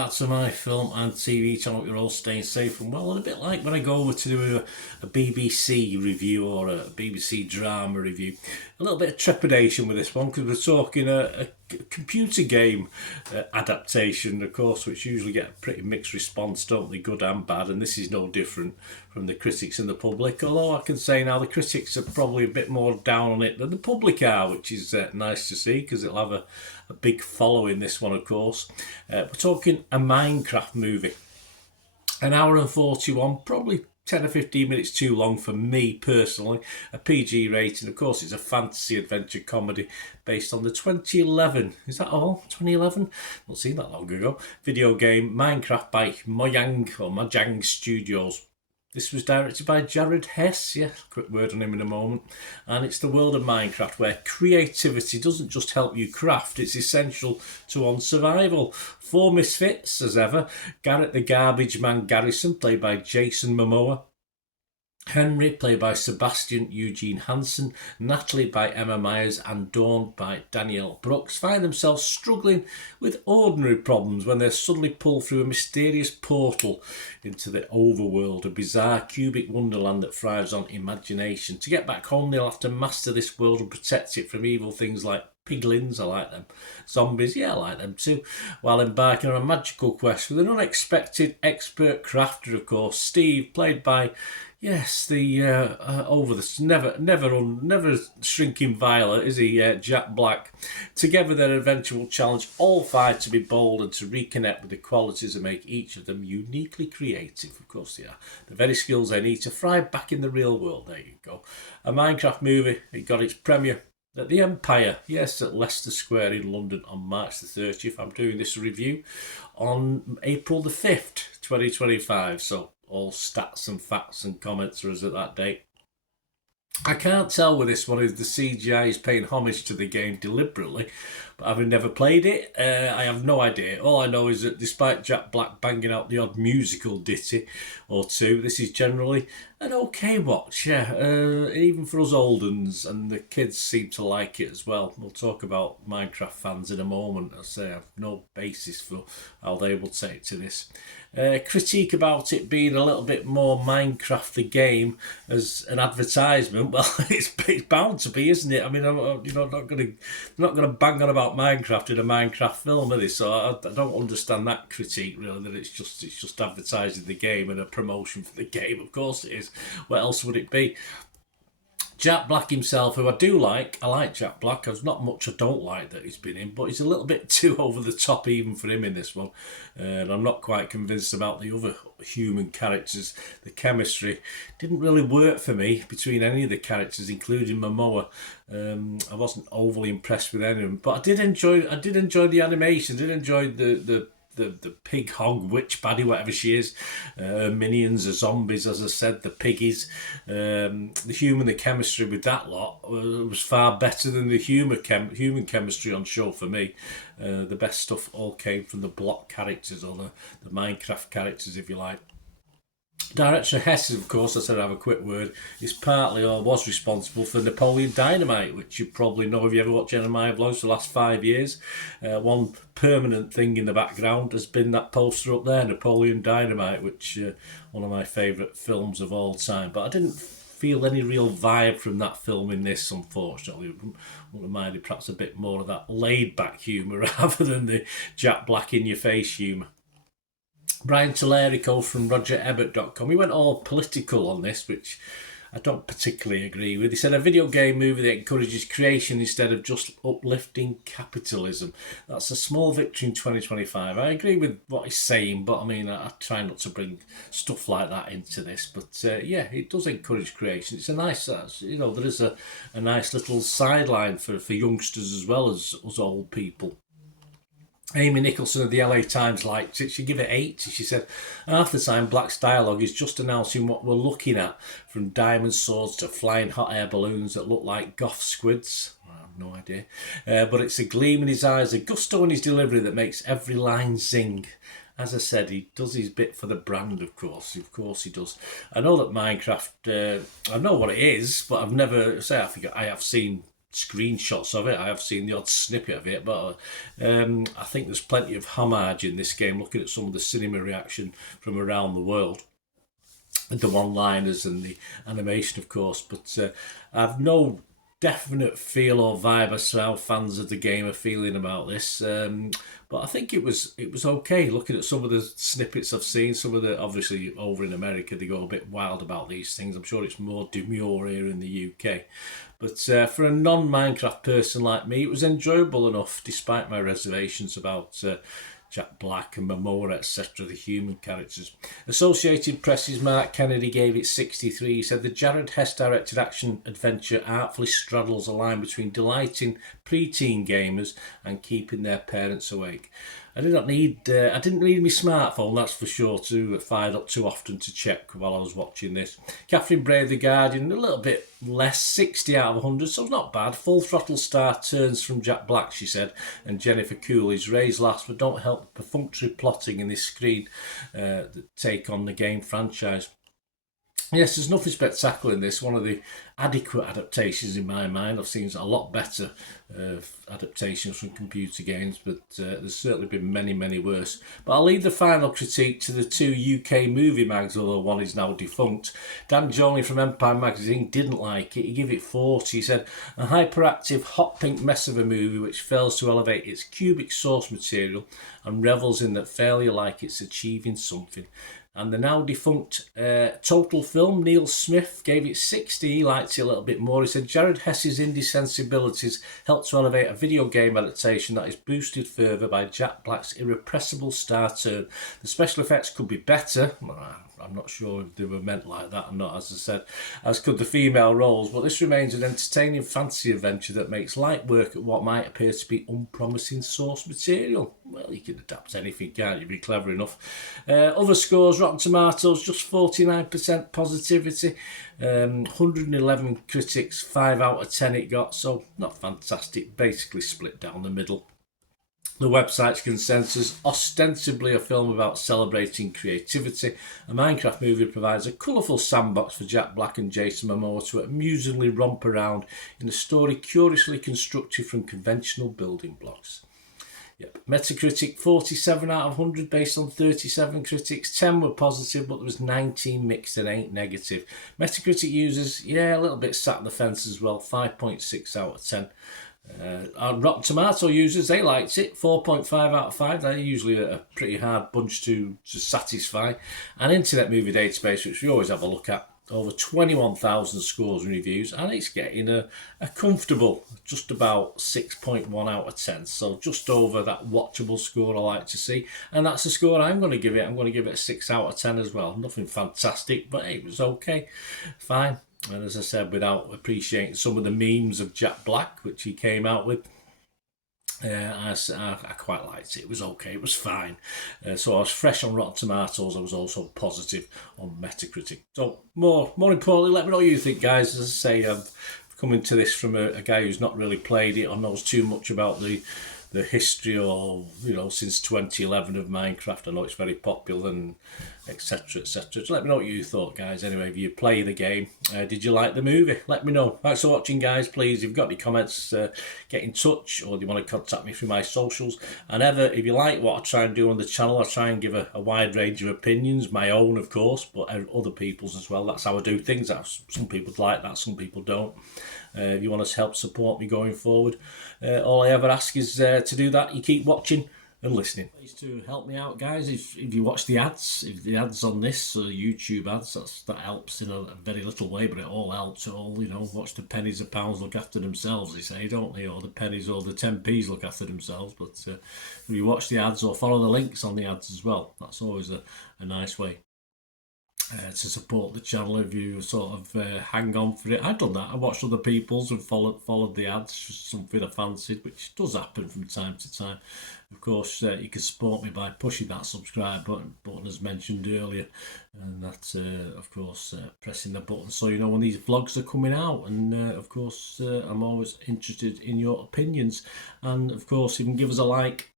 parts of my film and TV channel. You're all staying safe and well, and a bit like when I go over to do a BBC review or a BBC drama review, a little bit of trepidation with this one because we're talking a computer game adaptation, of course, which usually get a pretty mixed response, don't they, good and bad, and this is no different from the critics and the public, although I can say now the critics are probably a bit more down on it than the public are, which is nice to see because it'll have a big following, this one, of course. We're talking a Minecraft movie. An hour and 41, probably 10 or 15 minutes too long for me personally. A PG rating, of course. It's a fantasy adventure comedy based on the 2011, is that all? 2011? Not seen that long ago. Video game Minecraft by Mojang Studios. This was directed by Jared Hess, yeah, quick word on him in a moment. And it's the world of Minecraft where creativity doesn't just help you craft, it's essential to one's survival. 4 misfits, as ever. Garrett the Garbage Man Garrison, played by Jason Momoa. Henry, played by Sebastian Eugene Hansen, Natalie by Emma Myers, and Dawn by Danielle Brooks, find themselves struggling with ordinary problems when they're suddenly pulled through a mysterious portal into the overworld, a bizarre cubic wonderland that thrives on imagination. To get back home, they'll have to master this world and protect it from evil things like piglins, I like them. Zombies, yeah, I like them too. While embarking on a magical quest with an unexpected expert crafter, of course, Steve, played by the over the never shrinking violet, is he? Jack Black. Together, their adventure will challenge all 5 to be bold and to reconnect with the qualities that make each of them uniquely creative. Of course, they are the very skills they need to thrive back in the real world. There you go. A Minecraft movie. It got its premiere at the Empire, yes, at Leicester Square in London on March the 30th. I'm doing this review on April the 5th, 2025. So all stats and facts and comments are as at that date. I can't tell with this one if the CGI is paying homage to the game deliberately, but having never played it, I have no idea. All I know is that despite Jack Black banging out the odd musical ditty or two, this is generally an okay watch, yeah. Even for us old uns, and the kids seem to like it as well. We'll talk about Minecraft fans in a moment. I say I have no basis for how they will take to this. Critique about it being a little bit more Minecraft the game as an advertisement. Well, it's bound to be, isn't it? I mean, I'm not going to bang on about Minecraft in a Minecraft film, are they? So I don't understand that critique really. That it's just advertising the game and a promotion for the game. Of course it is. What else would it be? Jack Black himself, who I do like. I like Jack Black. There's not much I don't like that he's been in, but he's a little bit too over the top even for him in this one. And I'm not quite convinced about the other human characters. The chemistry didn't really work for me between any of the characters, including Momoa. I wasn't overly impressed with any of them, but I did enjoy the animation. I did enjoy the pig hog witch baddie, whatever she is. Minions, the zombies, as I said, the piggies. The chemistry with that lot was far better than the human chemistry on show for me. The best stuff all came from the block characters, or the Minecraft characters, if you like. Director Hess, of course, I said I'd have a quick word, is partly or was responsible for Napoleon Dynamite, which you probably know if you ever watched any of my vlogs for the last 5 years. One permanent thing in the background has been that poster up there, Napoleon Dynamite, which one of my favourite films of all time. But I didn't feel any real vibe from that film in this, unfortunately. Would have minded perhaps a bit more of that laid-back humour rather than the Jack Black in-your-face humour. Brian Tallarico from RogerEbert.com. He went all political on this, which I don't particularly agree with. He said a video game movie that encourages creation instead of just uplifting capitalism. That's a small victory in 2025. I agree with what he's saying, but I mean, I try not to bring stuff like that into this. But yeah, it does encourage creation. It's a nice, there is a nice little sideline for youngsters as well as us old people. Amy Nicholson of the LA Times liked it. She gave it 8. She said, half the time Black's dialogue is just announcing what we're looking at, from diamond swords to flying hot air balloons that look like goth squids. I have no idea. But it's a gleam in his eyes, a gusto in his delivery that makes every line zing. As I said, he does his bit for the brand, of course. Of course he does. I know that Minecraft, I know what it is, but I've never, I have seen screenshots of it. I have seen the odd snippet of it, but I think there's plenty of homage in this game, looking at some of the cinema reaction from around the world, the one-liners and the animation, of course. But I've no definite feel or vibe as to how fans of the game are feeling about this. But I think it was okay. Looking at some of the snippets I've seen, some of the, obviously over in America they go a bit wild about these things. I'm sure it's more demure here in the UK. But for a non-Minecraft person like me, it was enjoyable enough, despite my reservations about Jack Black and Momoa, etc., the human characters. Associated Press's Mark Kennedy gave it 63. He said the Jared Hess-directed action-adventure artfully straddles a line between delighting pre-teen gamers and keeping their parents awake. I didn't need my smartphone, that's for sure, to fire up too often to check while I was watching this. Catherine Bray, The Guardian, a little bit less, 60 out of 100, so not bad. Full throttle star turns from Jack Black, she said, and Jennifer Coolidge raised laughs but don't help the perfunctory plotting in this screen take on the game franchise. Yes, there's nothing spectacular in this. One of the adequate adaptations in my mind. I've seen a lot better adaptations from computer games, but there's certainly been many, many worse. But I'll leave the final critique to the two UK movie mags, although one is now defunct. Dan Johnny from Empire Magazine didn't like it. He gave it 40. He said, a hyperactive, hot pink mess of a movie which fails to elevate its cubic source material and revels in that failure like it's achieving something. And the now defunct Total Film, Neil Smith, gave it 60. He liked it a little bit more. He said Jared Hess's indie sensibilities helped to elevate a video game adaptation that is boosted further by Jack Black's irrepressible star turn. The special effects could be better. I'm not sure if they were meant like that or not, as I said, as could the female roles, but this remains an entertaining fantasy adventure that makes light work at what might appear to be unpromising source material. Well, you can adapt anything, can't you? Be clever enough. Other scores, Rotten Tomatoes, just 49% positivity. 111 critics, 5 out of 10 it got, so not fantastic, basically split down the middle. The website's consensus, ostensibly a film about celebrating creativity, a Minecraft movie provides a colourful sandbox for Jack Black and Jason Momoa to amusingly romp around in a story curiously constructed from conventional building blocks. Yep. Metacritic 47 out of 100 based on 37 critics. 10 were positive, but there was 19 mixed and 8 negative. Metacritic users, a little bit sat on the fence as well, 5.6 out of 10. Our Rotten Tomato users, they liked it, 4.5 out of 5. They're usually a pretty hard bunch to satisfy. And Internet Movie Database, which we always have a look at, over 21,000 scores and reviews, and it's getting a comfortable, just about 6.1 out of 10. So just over that watchable score I like to see. And that's the score I'm going to give it. I'm going to give it a 6 out of 10 as well. Nothing fantastic, but it was okay. Fine. And as I said, without appreciating some of the memes of Jack Black, which he came out with, I quite liked it. It was okay. It was fine. So I was fresh on Rotten Tomatoes. I was also positive on Metacritic. So more importantly, let me know what you think, guys. As I say, I've come into this from a guy who's not really played it or knows too much about the history or, since 2011 of Minecraft. I know it's very popular and etc, etc. So let me know what you thought, guys. Anyway, if you play the game, did you like the movie? Let me know. Thanks for watching, guys. Please, if you've got any comments, get in touch, or do you want to contact me through my socials? And if you like what I try and do on the channel, I try and give a wide range of opinions, my own, of course, but other people's as well. That's how I do things. Some people like that, some people don't. If you want to help support me going forward, all I ever ask is to do that. You keep watching and listening. Please to help me out, guys. If you watch the ads, if the ads on this YouTube ads, that helps in a very little way, but it all helps. It all, watch the pennies and pounds look after themselves, they say, don't they? Or the pennies or the 10p's look after themselves. But if you watch the ads or follow the links on the ads as well, that's always a nice way to support the channel. If you sort of hang on for it. I've done that. I watched other people's and followed the ads, just something I fancied, which does happen from time to time. Of course, you can support me by pushing that subscribe button as mentioned earlier, and that's of course pressing the button so you know when these vlogs are coming out. And of course I'm always interested in your opinions, and of course if you can give us a like,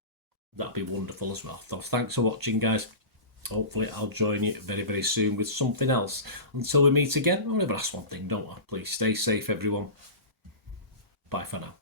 that'd be wonderful as well. So thanks for watching, guys. Hopefully I'll join you very, very soon with something else. Until we meet again, I'll never ask one thing, don't I? Please stay safe, everyone. Bye for now.